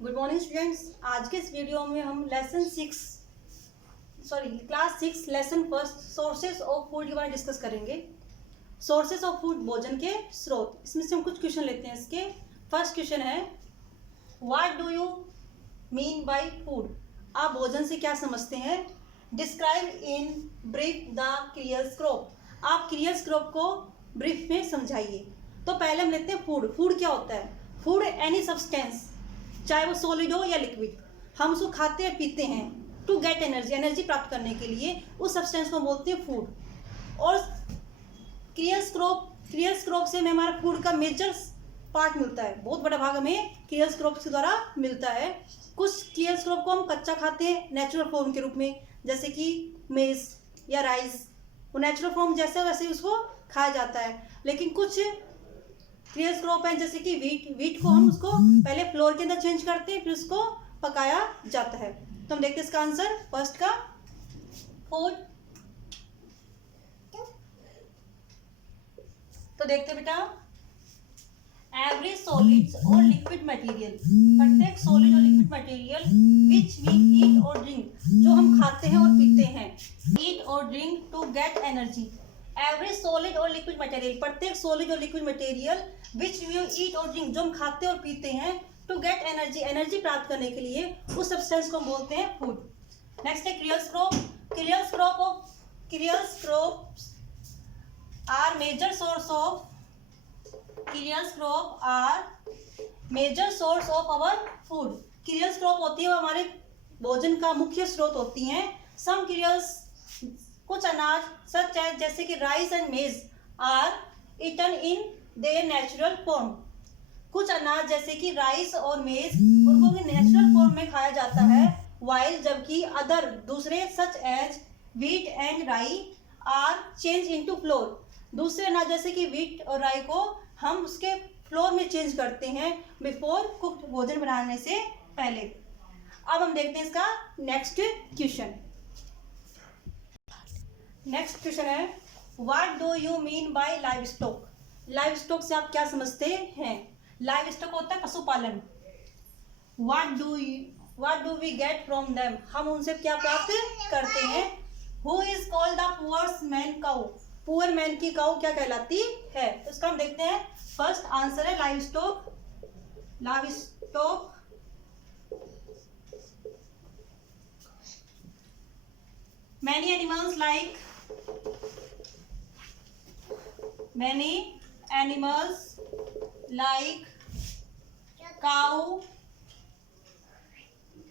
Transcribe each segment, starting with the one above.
Good morning students. आज के इस वीडियो में हम class 6 lesson first sources of food के बारे में डिस्कस करेंगे। सोर्सेज ऑफ फूड, भोजन के स्रोत। इसमें से हम कुछ क्वेश्चन लेते हैं। इसके फर्स्ट क्वेश्चन है, what do you mean bye food? आप भोजन से क्या समझते हैं? Describe in brief the cruel scope. आप क्रियल स्कोप को ब्रीफ में समझाइए। तो पहले हम लेते हैं फूड। फूड क्या होता है? फूड एनी सब्सटेंस, चाहे वो सॉलिड हो या लिक्विड, हम उसको खाते हैं पीते हैं टू गेट एनर्जी प्राप्त करने के लिए उस सब्सटेंस को बोलते हैं फूड। और क्रियल स्कोप से हमें हमारा फूड का मेजर पार्ट मिलता है, बहुत बड़ा भाग हमें क्रियल स्कोप के द्वारा मिलता है। कुछ क्रियल स्कोप को हम कच्चा खाते हैं नेचुरल फॉर्म के रूप में, जैसे कि मेज या राइस, वो नेचुरल फॉर्म जैसे वैसे उसको खाया जाता है। लेकिन कुछ क्रियल स्कोप है जैसे कि वीट को हम उसको पहले फ्लोर के अंदर चेंज करते हैं, फिर उसको पकाया जाता है। तो हम देखते हैं इसका आंसर फर्स्ट का फूड। तो देखते बेटा, एवरी सॉलिड और लिक्विड मटेरियल, प्रत्येक सॉलिड और liquid material which we eat और ड्रिंक, जो हम खाते हैं और पीते हैं, ईट और drink to get energy. Every solid और लिक्विड मटेरियल, प्रत्येक सॉलिड और liquid material which we eat और ड्रिंक, जो हम खाते और पीते हैं, टू गेट एनर्जी प्राप्त करने के लिए उस सब्सटेंस को हम बोलते हैं फूड। नेक्स्ट है क्रियल स्कोप। Cereal crops are major source of our food. Cereal स्कोप होती है वो हमारे भोजन का मुख्य स्रोत होती हैं। सम क्रियल्स, कुछ अनाज सच है जैसे कि rice and maize are eaten in their natural form. कुछ अनाज जैसे कि राइस और मेज, उनको नेचुरल फॉर्म में खाया जाता है। वाइल, जबकि अदर, दूसरे such as wheat and rye are change into flour. दूसरे अनाज जैसे कि व्हीट और राई को हम उसके फ्लोर में चेंज करते हैं बिफोर कुक्ड, भोजन बनाने से पहले। अब हम देखते हैं इसका नेक्स्ट क्वेश्चन। नेक्स्ट क्वेश्चन है, what do you mean by livestock? Livestock से आप क्या समझते हैं? लाइव स्टॉक होता है पशुपालन। What do we get from them? हम उनसे क्या प्राप्त करते हैं? Who is called the poor man cow? Poor man की काउ क्या कहलाती है? तो इसका हम देखते हैं। फर्स्ट आंसर है लाइव स्टॉक। Many animals like cow,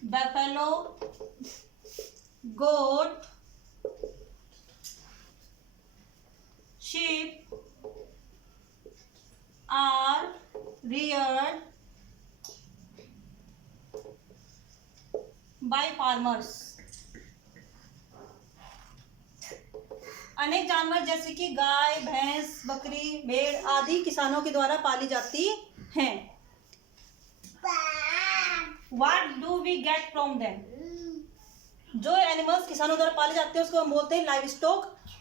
buffalo, goat, sheep are reared by farmers. अनेक जानवर जैसे कि गाय, भैंस, बकरी, भेड़ आदि किसानों के द्वारा पाली जाती हैं। What do we get from them? जो एनिमल्स किसानों द्वारा पाले जाते हैं उसको हम बोलते हैं लाइव स्टॉक।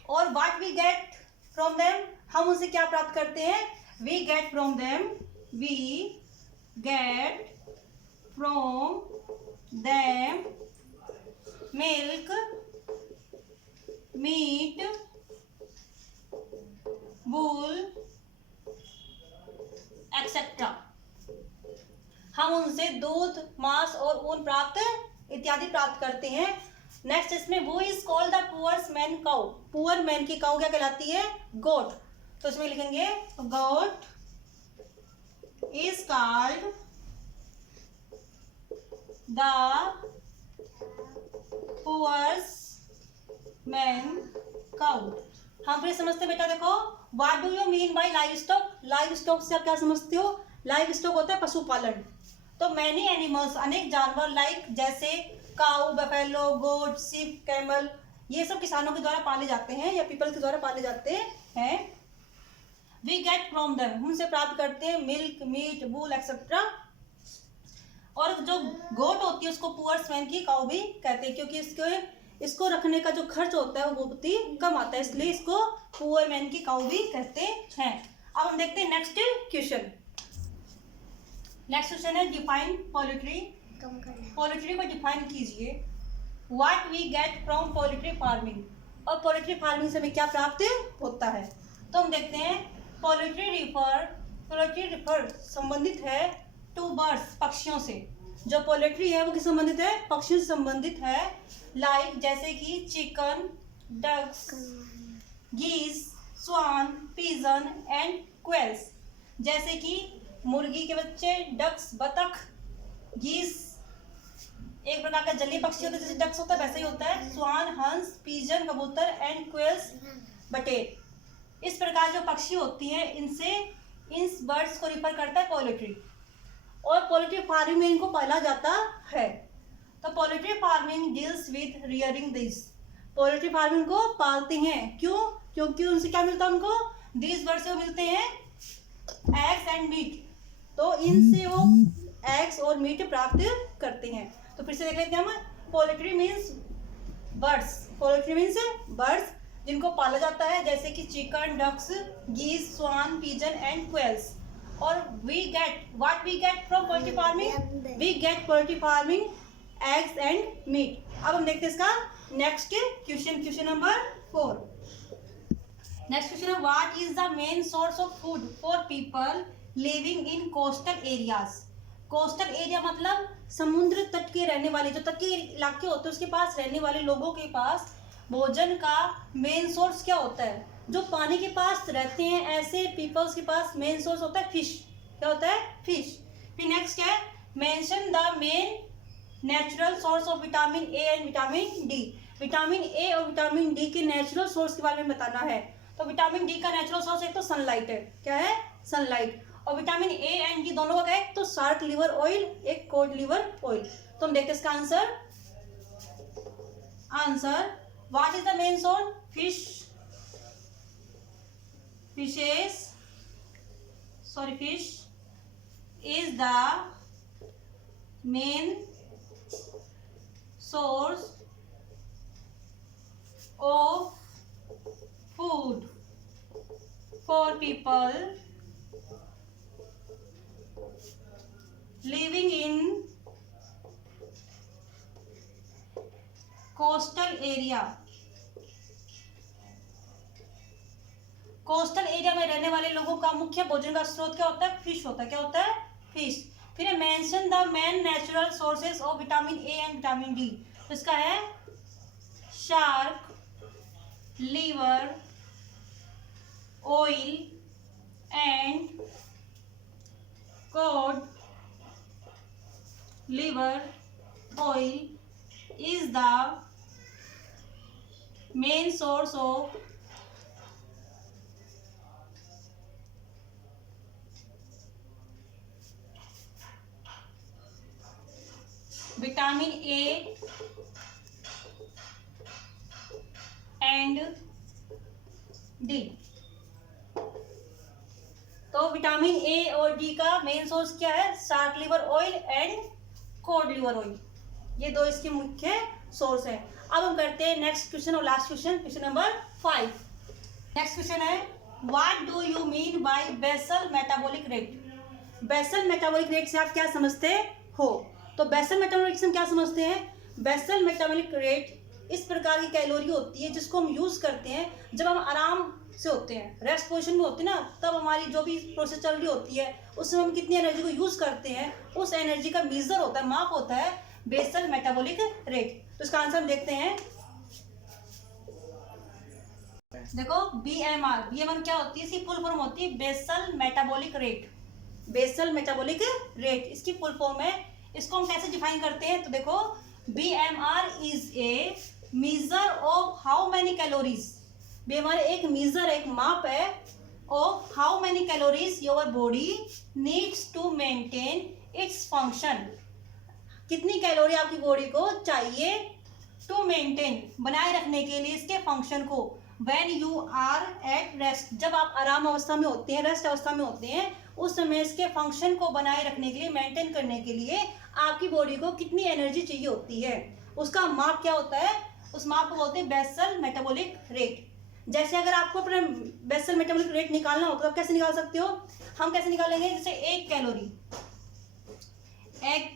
और what we get from them, हम उनसे क्या प्राप्त करते हैं? we get from them milk, meat, wool, etcetera. हम उनसे दूध, मांस और ऊन इत्यादि प्राप्त करते हैं। नेक्स्ट इसमें, वो is called the poor man cow? Poor man की काउ क्या कहलाती है? गोट। तो इसमें लिखेंगे goat is called the poor man cow. हम फिर समझते हैं बेटा, देखो, what do you mean by livestock? Livestock से आप क्या समझते हो? लाइव स्टॉक होता है पशुपालन। तो मैनी एनिमल्स, अनेक जानवर, लाइक जैसे काऊ, बफेलो, गोट, शिप, कैमल, ये सब किसानों के द्वारा पाले जाते हैं या पीपल के द्वारा पाले जाते हैं। वी गेट फ्रॉम देम, उनसे प्राप्त करते हैं मिल्क, मीट, वूल एक्सेट्रा। और जो गोट होती है उसको पुअर मैन की काऊ भी कहते हैं, क्योंकि इसको रखने का जो खर्च होता है वो बहुत ही कम आता है, इसलिए इसको पुअर मैन की काऊ भी कहते हैं। अब हम देखते हैं नेक्स्ट क्वेश्चन। नेक्स्ट क्वेश्चन है डिफाइन पोल्ट्री। पोल्ट्री को डिफाइन कीजिए। What we get from poultry farming, और पोल्ट्री फार्मिंग से हमें क्या प्राप्त होता है। तो हम देखते हैं पोल्ट्री रिफर संबंधित है टू बर्ड्स, पक्षियों से। जो पोल्ट्री है वो किस संबंधित है, पक्षियों से संबंधित है। लाइक जैसे कि chicken, ducks, geese, swan, pigeon and quails. जैसे कि मुर्गी के बच्चे, डक्स बतख, गीज एक प्रकार का जलीय पक्षी होता है, जैसे डक्स होता है वैसे ही होता है, स्वान हंस, पिजन कबूतर एंड क्वेल्स बटेर। इस प्रकार जो पक्षी होती हैं इनसे इन बर्ड्स को रिफर करता है पोल्ट्री, और पोल्ट्री फार्मिंग में इनको पाला जाता है। तो poultry farming deals with rearing this, poultry farming को पालते हैं। क्यों? क्योंकि उनसे क्या मिलता है उनको, दीज बर्ड से मिलते हैं एग्स एंड मीट, तो इनसे वो एग्स और मीट प्राप्त करते हैं। तो फिर से देख लेते हैं हम, poultry means birds, poultry means birds जिनको पाला जाता है, जैसे कि chicken, ducks, geese, swan, pigeon and quails. और we get, what we get from poultry farming, we get poultry farming eggs and meat. अब हम देखते हैं इसका next question, question number 4। Next question है what is the main source of food for people living in coastal areas. Coastal area मतलब समुद्र तट के रहने वाले, जो तट के इलाके होते हैं उसके पास रहने वाले लोगों के पास भोजन का मेन सोर्स क्या होता है। जो पानी के पास रहते हैं ऐसे पीपल्स के पास मेन सोर्स होता है फिश। क्या होता है? फिश। फिर नेक्स्ट है mention the main natural source of vitamin A and vitamin D. Vitamin A और विटामिन डी के नेचुरल सोर्स के बारे में बताना है। तो विटामिन डी का नेचुरल सोर्स एक तो सनलाइट है। क्या है? सनलाइट। और विटामिन ए एंड डी दोनों का एक तो शार्क लिवर ऑयल, एक कोड लिवर ऑयल। तो हम देखते हैं इसका answer what is the main source, fish is the main source of food for people living in coastal area। Coastal area में रहने वाले लोगों का मुख्य भोजन का स्रोत क्या होता है? फिश होता है। क्या होता है? फिश। फिर mention the main natural sources of vitamin A and vitamin D. तो इसका है shark, liver oil and cod liver oil is the main source of vitamin A and D. तो विटामिन ए और डी का main source क्या है? Shark liver oil and cod liver oil, ये दो इसके मुख्य सोर्स है। अब हम करते हैं नेक्स्ट क्वेश्चन और last question, question number 5। Next question है what do you mean by basal metabolic rate. Basal metabolic rate से आप क्या समझते हो? तो बेसल मेटाबॉलिक रेट से हम क्या समझते हैं? बेसल मेटाबॉलिक रेट इस प्रकार की कैलोरी होती है जिसको हम यूज करते हैं जब हम आराम से होते हैं, रेस्ट पोजीशन में होते हैं ना, तब हमारी जो भी प्रोसेस चल रही होती है उसमें हम कितनी एनर्जी को यूज करते हैं, उस एनर्जी का मीजर होता है, माप होता है बेसल मेटाबॉलिक रेट। तो इसका आंसर हम देखते हैं। देखो BMR क्या होती है? इसकी फुल फॉर्म होती है basal metabolic rate. Basal metabolic rate इसकी फुल फॉर्म है। इसको हम कैसे डिफाइन करते हैं? तो देखो BMR is a measure of how many calories. BMR एक मीजर, एक माप है of how many calories your body needs to maintain its function. कितनी कैलोरी आपकी बॉडी को चाहिए टू मेंटेन, बनाए रखने के लिए इसके फंक्शन को। When you are at rest, जब आप आराम अवस्था में होते हैं, रेस्ट अवस्था में होते हैं, उस समय इसके फंक्शन को बनाए रखने के लिए, मेंटेन करने के लिए आपकी बॉडी को कितनी एनर्जी चाहिए होती है, उसका माप क्या होता है? उस माप को बोलते हैं बेसल मेटाबॉलिक रेट। जैसे अगर आपको अपना बेसल मेटाबॉलिक रेट निकालना हो तो आप कैसे निकाल सकते हो? हम कैसे निकालेंगे? जैसे एक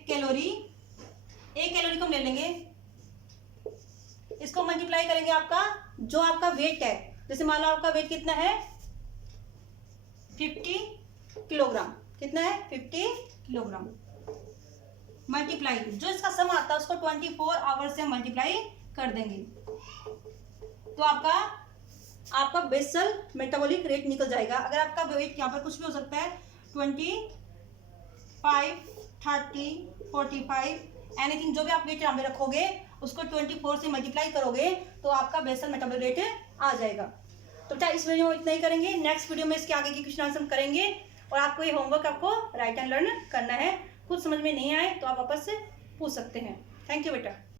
कैलोरी जो आपका वेट है, जैसे मान लो आपका वेट कितना है 50 किलोग्राम, कितना है 50 किलोग्राम, मल्टीप्लाई जो इसका सम आता है उसको 24 आवर्स से मल्टीप्लाई कर देंगे तो आपका बेसल मेटाबॉलिक रेट निकल जाएगा। अगर आपका वेट यहाँ पर कुछ भी हो सकता है 25, 30, 45 एनीथिंग, जो भी आप वेट यहाँ पे रखोगे उसको 24 से मल्टीप्लाई करोगे तो आपका बेसल मेटाबॉलिक रेट आ जाएगा। तो बेटा इस वीडियो में इतना ही करेंगे, नेक्स्ट वीडियो में इसके आगे की क्वेश्चन आंसर करेंगे। और आपको ये होमवर्क आपको राइट एंड लर्न करना है, कुछ समझ में नहीं आए तो आप वापस से पूछ सकते हैं। थैंक यू बेटा।